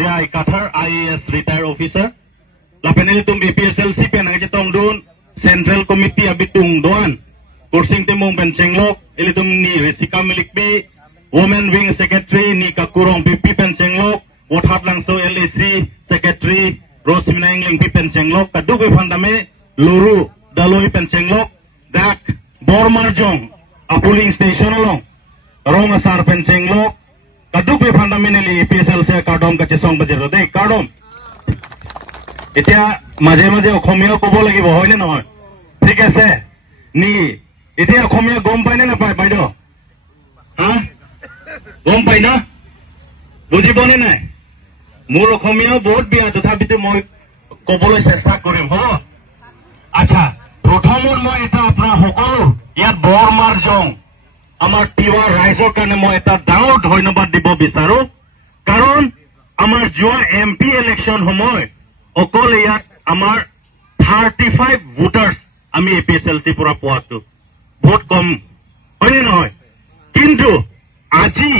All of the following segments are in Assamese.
jai kathar IAS retired officer lapeneli tum APSLC pen ngaji tong dun central committee abitung doan kursing timung pen senglok eli tum ni resika milik bi women wing secretary ni kakurong BP pen senglok wothat langso LAC secretary Rosmina Engling pi pen senglok kadu be fandame luru daloi pen senglok dak bormarjong apuling station along rong asar pen senglok kadu be fundamentally APSL se kardom kache song bajero dei kardom etia maje maje okhomia kobo lagibo hoyne noy ঠিক আছে নি etia okhomia gom pai na pai baido ha gom pai na bujibone nai মোৰ অসমীয়া বহুত বিয়া তথাপিতো মই কবলৈ চেষ্টা কৰিম হ'ব আচ্ছা প্ৰথমত মই এটা আপোনাৰ সকলো ইয়াত বৰমাৰজং আমাৰ তিৱা ৰাইজৰ কাৰণে মই এটা ডাঙৰ ধন্যবাদ দিব বিচাৰো কাৰণ আমাৰ যোৱা MP ইলেকশ্যন সময় অকল ইয়াত আমাৰ 35 ভোটাৰ্স আমি APSLC পৰা পোৱাটো বহুত কম হয়নে নহয় কিন্তু আজি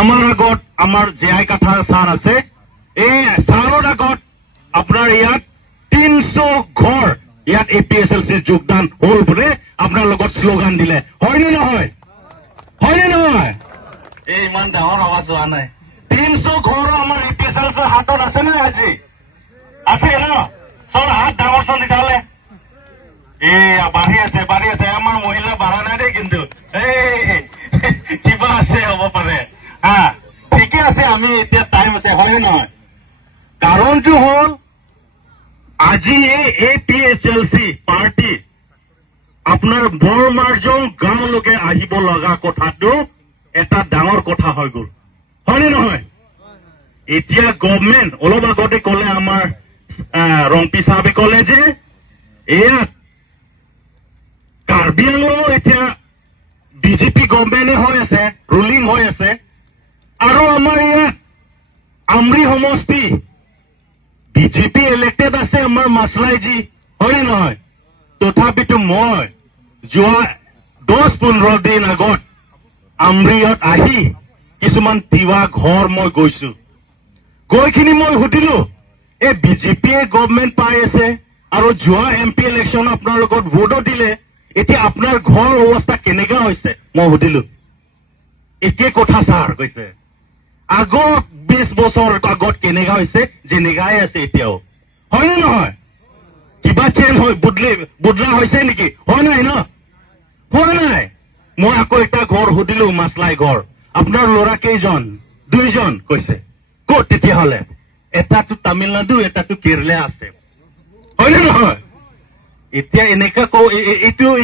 আমাৰ আগত আমাৰ জেআই কাঠা ছাৰ আছে এই ছাৰৰ আগত আপোনাৰ ইয়াত 300 ঘৰ ইয়াত APSLC যোগদান হ'ল বুলি আপোনাৰ লগত শ্লোগান দিলে হয়নে নহয় এই ইমান ডাঙৰ আৱাজ হোৱা নাই 300 ঘৰ আমাৰ APSLC হাতত আছে না আজি আছে ন চব হাত ডাঙৰ চল দিলে বাঢ়ি আছে আমাৰ মহিলা বাঢ়া নাই দেই কিন্তু কিবা আছে হ'ব পাৰে হা ঠিকে আছে আমি এতিয়া টাইম আছে হয় নহয় কাৰণটো হ'ল আজি এই APSLC পাৰ্টি আপোনাৰ বৰমাৰজং গাঁৱলৈকে আহিব লগা কথাটো এটা ডাঙৰ কথা হৈ গ'ল হয়নে নহয় এতিয়া গভৰ্ণমেণ্ট অলপ আগতে ক'লে আমাৰ ৰংপি চাহাবে ক'লে যে এয়া কাৰ্বি আংলঙৰ এতিয়া বিজেপি গভৰ্ণমেণ্টে হৈ আছে ৰুলিং হৈ আছে আৰু আমাৰ ইয়াত আমৰি সমষ্টি বিজেপি ইলেক্টেড আছে আমাৰ মাছলাইজি হয়নে নহয় তথাপিতো মই যোৱা 10-15 দিন আগত আমৰিয়ত আহি কিছুমান তিৱা ঘৰ মই গৈছো গৈখিনি মই সুধিলো এই বিজেপিয়ে গভৰ্ণমেণ্ট পাই আছে আৰু যোৱা MP ইলেকশ্যন আপোনাৰ লগত ভোটো দিলে এতিয়া আপোনাৰ ঘৰ অৱস্থা কেনেকা হৈছে মই সুধিলো একে কথা ছাৰ কৈছে আগত 20 বছৰ আগত কেনেকা হৈছে যেনেকাই আছে এতিয়াও হয়নে নহয় কিবা চেঞ্জ হৈ বদলা হৈছে নেকি হয় নাই ন হোৱা নাই মই আকৌ এটা ঘৰ সুধিলো মাছলাই ঘৰ আপোনাৰ ল'ৰা কেইজন 2জন কৈছে ক'ত তেতিয়াহ'লে এটাটো তামিলনাডু এটাটো কেৰেলা আছে হয়নে নহয় এতিয়া এনেকা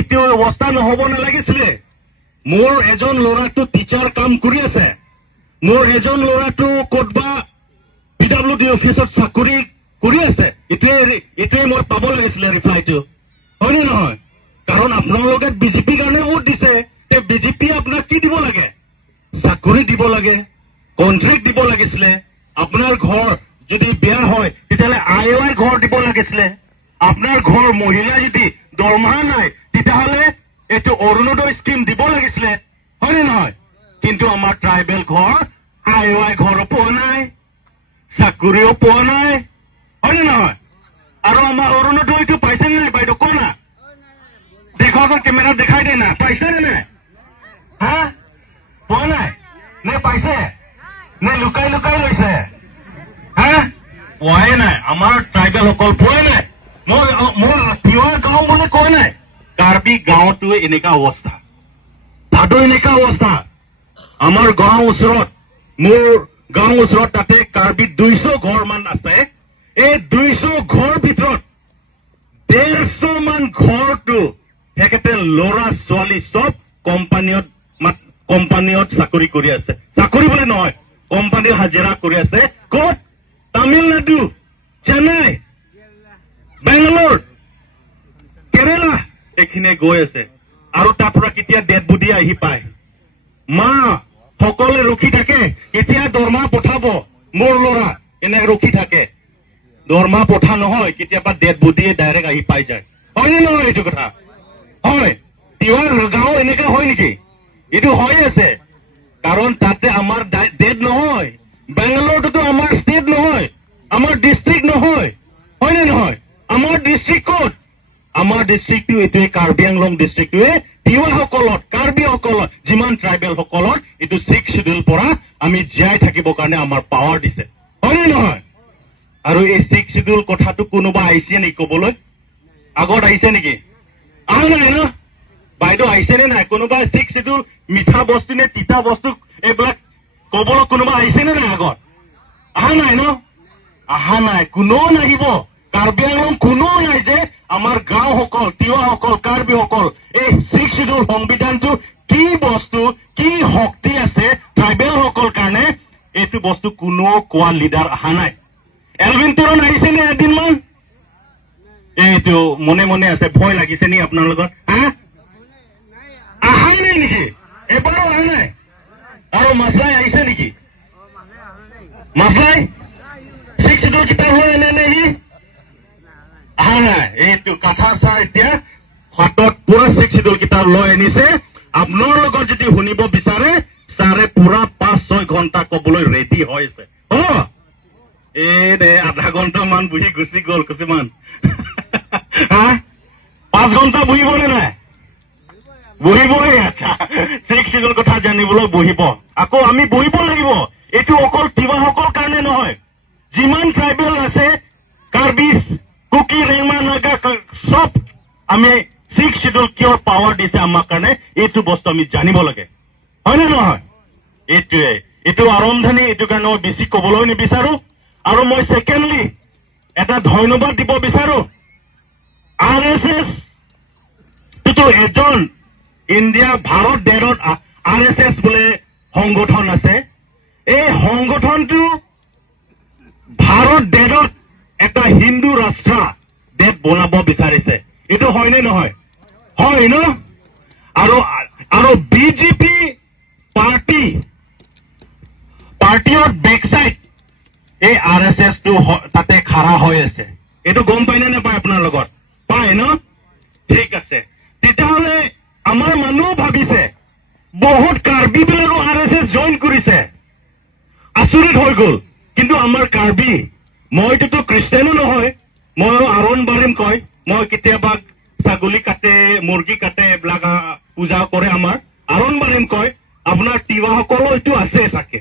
এইটো অৱস্থা নহ'ব নালাগিছিলে মোৰ এজন ল'ৰাটো টিচাৰ কাম কৰি আছে মোৰ এজন ল'ৰাটো ক'তবা PWD অফিচত চাকৰি কৰি আছে এইটোৱে মই পাব লাগিছিলে ৰিপ্লাইটো হয়নে নহয় কাৰণ আপোনালোকে বিজেপিৰ কাৰণে ভোট দিছে তে বিজেপি আপোনাক কি দিব লাগে চাকৰি দিব লাগে কন্ট্ৰেক্ট দিব লাগিছিলে আপোনাৰ ঘৰ যদি বেয়া হয় তেতিয়াহ'লে IOI ঘৰ দিব লাগিছিলে আপোনাৰ ঘৰ মহিলা যদি দৰমহা নাই তেতিয়াহ'লে এইটো অৰুণোদয় স্কিম দিব লাগিছিলে হয়নে নহয় কিন্তু আমাৰ ট্ৰাইবেল ঘৰ IOI ঘৰ পোৱা নাই চাকৰিও পোৱা নাই হয়নে নহয় আৰু আমাৰ অৰুণোদয়টো পাইছে নাই বাইদেউ কোৱা না দেখক কেমেৰা দেখাই দে না পাইছে নে নাই হা পোৱা নাই নে পাইছে নে লুকাই লৈছে হা পোৱাই নাই আমাৰ ট্ৰাইবেল সকল পোৱাই নাই মোৰ তিৱা গাঁও মানে কোৱা নাই কাৰ্বি গাঁৱতো এনেকা অৱস্থা তাতো এনেকা অৱস্থা আমাৰ গাঁও ওচৰত মোৰ গাঁও ওচৰত তাতে কাৰ্বি 200 ঘৰ মান আছে এই 200 ঘৰ ভিতৰত 150 মান ঘৰটো তেখেতে ল'ৰা ছোৱালী চব কোম্পানীত চাকৰি কৰি আছে চাকৰি বুলি নহয় কোম্পানীৰ হাজিৰা কৰি আছে ক'ত তামিলনাডু চেন্নাই বেংগালোৰ কেৰেলা এইখিনিয়ে গৈ আছে আৰু তাৰ পৰা কেতিয়া ডেড বডি আহি পায় মা সকলে ৰখি থাকে কেতিয়া দৰমহা পঠাব মোৰ ল'ৰা এনে ৰখি থাকে দৰমহা পঠা নহয় কেতিয়াবা ডেড বডিয়ে ডাইৰেক্ট আহি পাই যায় হয়নে নহয় এইটো কথা হয় তিৱাৰ গাঁও এনেকা হয় নেকি এইটো হৈ আছে কাৰণ তাতে আমাৰ ডেড নহয় বেংগালোৰটোতো আমাৰ ষ্টেট নহয় আমাৰ ডিষ্ট্ৰিক্ট নহয়, হয়নে নহয়? আমাৰ ডিষ্ট্ৰিক্ট ক'ত? আমাৰ ডিষ্ট্ৰিক্টটো এইটোৱে, কাৰ্বি আংলং ডিষ্ট্ৰিক্টটোৱে তিৱাসকলত, কাৰ্বিসকলত, যিমান ট্ৰাইবেলসকলৰ এইটো 6 শিডিউল পৰা আমি জীয়াই থাকিবৰ কাৰণে আমাৰ পাৱাৰ দিছে, হয়নে নহয়? আৰু এই 6 শিডিউল কথাটো কোনোবা আহিছে নেকি ক'বলৈ? আগত আহিছে নেকি? অহা নাই ন? বাইদেউ আহিছে নে নাই? কোনোবা 6 শিডিউল মিঠা বস্তু নে তিতা বস্তু এইবিলাক ক'বলৈ কোনোবা আহিছে নে নাই আগত? অহা নাই ন? অহা নাই, কোনেও নাহিব। কাৰ্বি আংলং কোনেও নাই যে আমাৰ গাঁওসকল, তিৱাসকল, কাৰ্বিসকল এই 6 শিডিউল সংবিধানটো কি বস্তু, কি শক্তি আছে ট্ৰাইবেলসকল কাৰণে, এইটো বস্তু কোনেও কোৱা লিডাৰ অহা নাই। এলভিন তোৰণ আহিছে নে এদিনমান? এইটো মনে মনে আছে, ভয় লাগিছে নি আপোনালোকৰ? অহা নাই নেকি? এবাৰো অহা নাই? আৰু মাছলাই আহিছে নেকি? মাছলাই 6 শিডিউল কিতাপ হৈ এনে নে সি? অহা নাই। এইটো কাঠা ছাৰ এতিয়া হাতত পুৰা 6 শিডিউল কিতাপ লৈ আনিছে। আপোনাৰ লগত যদি শুনিব বিচাৰে, ছাৰে পুৰা 5-6 ঘণ্টা কবলৈ ৰেডি হৈছে। দে আধা ঘণ্টামান বহি গুচি গ'ল কিছুমান। 5 ঘণ্টা বহিবনে নাই? বহিবই। আচ্ছা, 6 শিডিউল কথা জানিবলৈ বহিব। আকৌ আমি বহিব লাগিব। এইটো অকল তিৱাসকলৰ কাৰণে নহয়, যিমান ট্ৰাইবেল আছে, কাৰ্বি, কুকি, ৰেমা, নাগা, চব আমি 6 শিডিউল কিয় পাৱাৰ দিছে আমাৰ কাৰণে, এইটো বস্তু আমি জানিব লাগে, হয়নে নহয়? এইটোৱে, এইটো আৰম্ভণি। এইটো কাৰণে মই বেছি কবলৈ নিবিচাৰো। আৰু মই ছেকেণ্ডলি এটা ধন্যবাদ দিব বিচাৰো। RSS টোতো এজন ইণ্ডিয়া, ভাৰত দেশত RSS বোলে সংগঠন আছে। এই সংগঠনটো ভাৰত দেশত এটা হিন্দু ৰাষ্ট্ৰ দেশ বনাব বিচাৰিছে। এইটো হয়নে নহয়? হয় ন? আৰু বিজেপি পাৰ্টিৰ বেকচাইড এই RSS টো তাতে খাৰা হৈ আছে। এইটো গম পাই নে নাপায় আপোনাৰ লগত? পায় ন? ঠিক আছে। তেতিয়াহ'লে আমাৰ মানুহ ভাবিছে বহুত কাৰ্বিবিলাকো RSS জইন কৰিছে, আচৰিত হৈ গ'ল। কিন্তু আমাৰ কাৰ্বি, মইটোতো খ্ৰীষ্টানো নহয়, মই আৰণ বাৰিম কয়, মই কেতিয়াবা ছাগলী কাটে, মুৰ্গী কাটে, এইবিলাক পূজা কৰে আমাৰ আৰণ বাৰিম কয়। আপোনাৰ তিৱাসকলো এইটো আছে চাগে,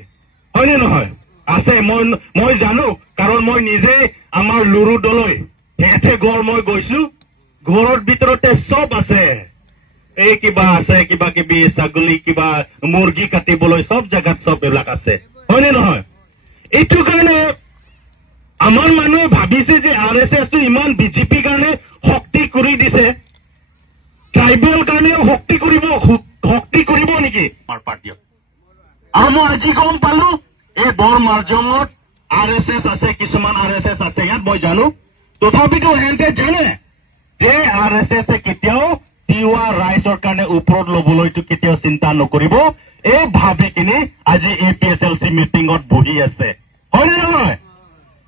হয়নে নহয়? আছে, মই জানো, কাৰণ মই নিজে আমাৰ লুৰুডলৈ এঠে ঘৰ মই গৈছো, ঘৰৰ ভিতৰতে চব আছে। এই কিবা আছে, কিবা কিবি ছাগলী, কিবা মুৰ্গী কাটিবলৈ চব জেগাত চব এইবিলাক আছে, হয়নে নহয়? এইটো কাৰণে আমাৰ মানুহে ভাবিছে যে RSS টো ইমান বিজেপিৰ কাৰণে শক্তি কৰি দিছে, ট্ৰাইবেল কাৰণেও শক্তি কৰিব নেকি আমাৰ পাৰ্টিত? আৰু মই আজি গম পালো এই বৰ মাৰ্জঙত RSS আছে, কিছুমান RSS আছে ইয়াত, মই জানো। তথাপিতো সিহঁতে জানে যে RSS কেতিয়াও তিৱা ৰাইজৰ কাৰণে ওপৰত ল'বলৈতো কেতিয়াও চিন্তা নকৰিব। এই ভাবি কিনি আজি APSLC মিটিঙত বহি আছে, হয়নে নহয়?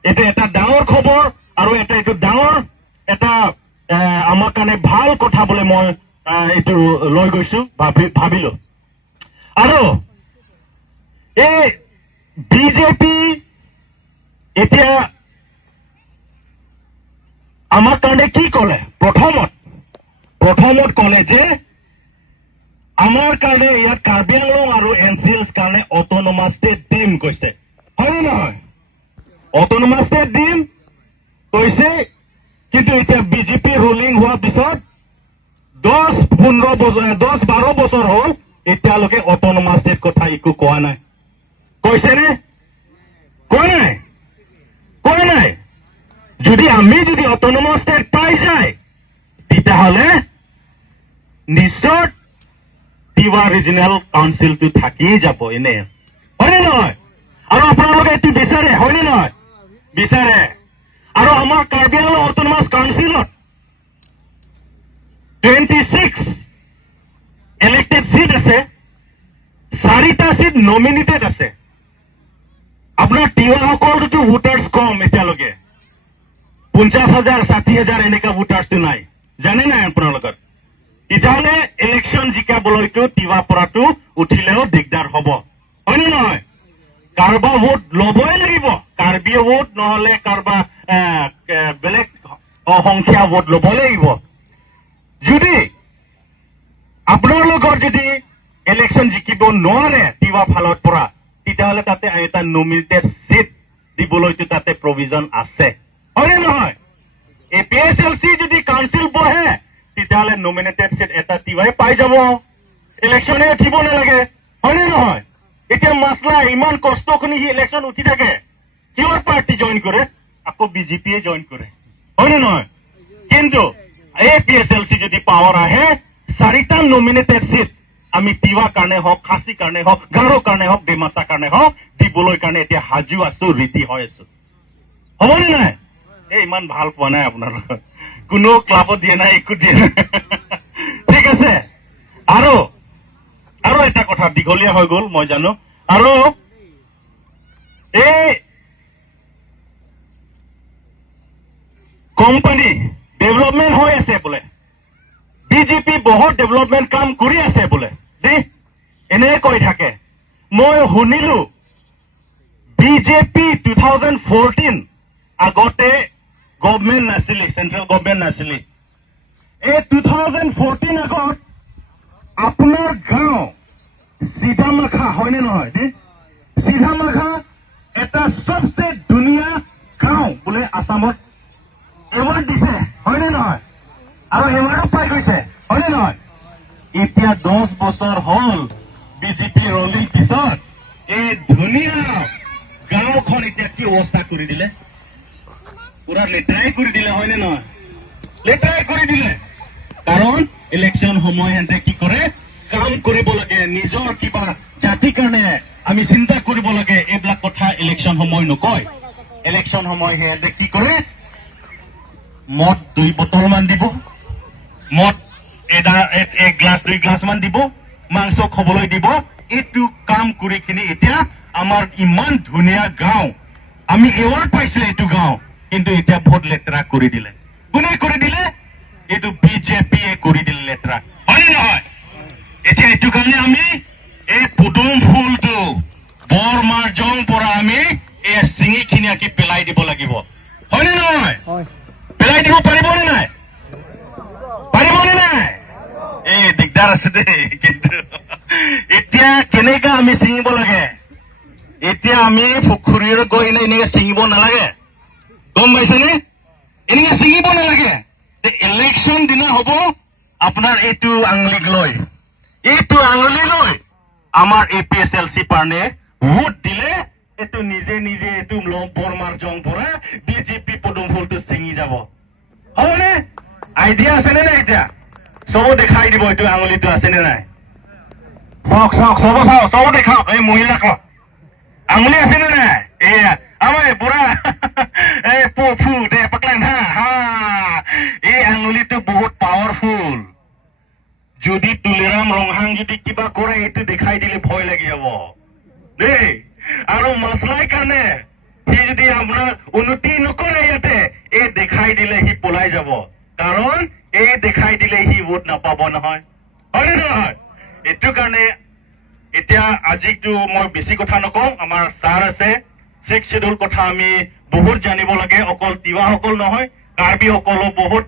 এইটো এটা ডাঙৰ খবৰ, আৰু এইটো ডাঙৰ এটা আমাৰ কাৰণে ভাল কথা বোলে মই এইটো লৈ গৈছো, ভাবিলো। আৰু এই বিজেপি এতিয়া আমাৰ কাৰণে কি ক'লে? প্ৰথমত ক'লে যে আমাৰ কাৰণে ইয়াত কাৰ্বি আংলং আৰু NCL's কাৰণে অট'নমাছ ষ্টেট দিম কৈছে, হয়নে নহয়? অট'নমাছ ষ্টেট দিম কৈছে। কিন্তু এতিয়া বিজেপি ৰুলিং হোৱাৰ পিছত 10-12 বছৰ হ'ল, এতিয়ালৈকে অট'নমাছ ষ্টেট কথা একো কোৱা নাই। কৈছেনে? কোৱা নাই। যদি অট'নমাছ ষ্টেট পাই যায়, তেতিয়াহ'লে নিশ্চয় তিৱা ৰিজনেল কাউন্সিলটো থাকিয়ে যাব, এনে, হয়নে নহয়? আৰু আপোনালোকে এইটো বিচাৰে, হয়নে নহয়? বিচাৰে। আৰু আমাৰ কাৰ্বি আংলং অট'নমাছ কাউন্সিলত 26 ইলেক্টেড সিট আছে, 4টা সিট নমিনেটেড আছে। আপোনাৰ তিৱাসকলতো ভোটাৰ্ছ কম, এতিয়ালৈকে 50,000, 60,000 এনেকা ভোটাৰ্ছটো নাই, জানে নাই আপোনালোকৰ? তেতিয়াহ'লে ইলেকশ্যন জিকাবলৈতো তিৱা পৰাটো উঠিলেও দিগদাৰ হ'ব, হয়নে নহয়? কাৰোবাৰ ভোট ল'বই লাগিব কাৰ্বি ভোট নহলে কাৰোবাৰ বেলেগ সংখ্যা ভোট ল'বই লাগিব যদি আপোনালোকৰ যদি ইলেকশ্যন জিকিব নোৱাৰে তিৱা ফালৰ পৰা তেতিয়াহ'লে তাতে এটা নমিনেটেড সিট দিবলৈতো তাতে প্ৰভিজন আছে হয়নে নহয় এপিএছএলচি যদি কাউন্সিল বহে তেতিয়াহ'লে নমিনেটেড সিট এটা তিৱাই পাই যাব ইলেকশ্যনে উঠিব নালাগে হয়নে নহয় এতিয়া মাছলা ইমান কষ্ট কৰি সি ইলেকশ্যন উঠি থাকে কিহৰ পাৰ্টি জইন কৰে আকৌ বিজেপিয়ে জইন কৰে হয়নে নহয় কিন্তু এপিএছএলচি যদি পাৱাৰ আহে 4টা নমিনেটেড সিট আমি তিৱা কাৰণে হওক খাচী কাৰণে হওক গাৰো কাৰণে হওক ডিমাচা কাৰণে হওক দিবলৈ কাৰণে এতিয়া সাজু আছো ৰেডি হৈ আছো হ'বনে নাই এই ইমান ভাল পোৱা নাই আপোনালোকৰ কোনো ক্লাবত দিয়া নাই একো দিয়া নাই ঠিক আছে আৰু এটা কথা দীঘলীয়া হৈ গ'ল মই জানো আৰু এই কোম্পানী ডেভেলপমেণ্ট হৈ আছে বোলে বিজেপি বহুত ডেভেলপমেণ্ট কাম কৰি আছে বোলে দেই এনে কৈ থাকে মই শুনিলো বিজেপি 2014 আগতে গভৰ্ণমেণ্ট নাছিলে চেন্ট্ৰেল গভৰ্ণমেণ্ট নাছিলে এই 2014 আগত আপোনাৰ গাঁও চিধামাখা হয়নে নহয় দেই চিধামাখা এটা সবচে ধুনীয়া গাঁও বোলে আসামত এৱাৰ্ড দিছে হয়নে নহয় আৰু এৱাৰ্ডো পাই গৈছে হয়নে নহয় এতিয়া 10 বছৰ হ'ল বিজেপি ৰলিৰ পিছত এই ধুনীয়া গাঁওখন এতিয়া কি অৱস্থা কৰি দিলে পুৰা লেতেৰাই কৰি দিলে হয়নে নহয় লেতেৰাই কৰি দিলে কাৰণ ইলেকশ্যন সময় হেঁতে কি কৰে কাম কৰিব লাগে নিজৰ কিবা জাতিৰ কাৰণে আমি চিন্তা কৰিব লাগে এইবিলাক কথা ইলেকশ্যন সময় নকয় ইলেকশ্যন সময় হেঁতে কি কৰে মদ 2 বটল মান দিব মদ এক গ্লাস 2 গ্লাস মান দিব মাংস খাবলৈ দিব এইটো কাম কৰি কিনি এতিয়া আমাৰ ইমান ধুনীয়া গাঁও আমি এৱাৰ্ড পাইছিলে এইটো গাঁও কিন্তু এতিয়া বহুত লেতেৰা কৰি দিলে কোনে কৰি দিলে এইটো বিজেপিয়ে কৰি দিলে লেতেৰা হয়নে নহয় এতিয়া এইটো কাৰণে আমি এই পুদুম ফুলটো বৰমাৰ জং পৰা আমি এই চিঙি খিনি আকি পেলাই দিব লাগিব হয়নে নহয় পেলাই দিব পাৰিবনে নাই পাৰিবনে নাই এই দিগদাৰ আছে দেই কিন্তু এতিয়া কেনেকা আমি চিঙিব লাগে এতিয়া আমি পুখুৰীৰ গৈ এনেকে চিঙিব নালাগে গম পাইছেনে এনেকে চিঙিব নালাগে ইলেকশ্যন দিনা হ'ব আপোনাৰ এইটো আঙুলিক লৈ আমাৰ এপিএছএলচি পাৰ্নে ভোট দিলে এইটো নিজে এইটো বৰমাৰ জং পৰা বিজেপি পদুম ফুলটো চিঙি যাব হ'বনে আইডিয়া আছেনে নাই এতিয়া চব দেখাই দিব এইটো আঙুলিটো আছেনে নাই চাওক চব দেখাওক এই মহিলাক আঙুলি আছেনে নাই এয়া আমাৰ বুঢ়া এই পফু দে পাকলেন হা এই আঙুলিটো বহুত পাৱাৰফুল যদি তুলিৰাম ৰংহাং যদি কিবা কৰে এইটো দেখাই দিলে ভয় লাগি যাব দেই আৰু মাছলাই কাৰণে সি যদি আপোনাৰ উন্নতি নকৰে ইয়াতে এই দেখাই দিলে সি পলাই যাব কাৰণ এই দেখাই দিলে সি ভোট নাপাব নহয় হয়নে নহয় এইটো কাৰণে এতিয়া আজিতো মই বেছি কথা নকওঁ আমাৰ ছাৰ আছে 6 শিডিউল কথা আমি বহুত জানিব লাগে অকল তিৱাসকল নহয় কাৰ্বিসকলো বহুত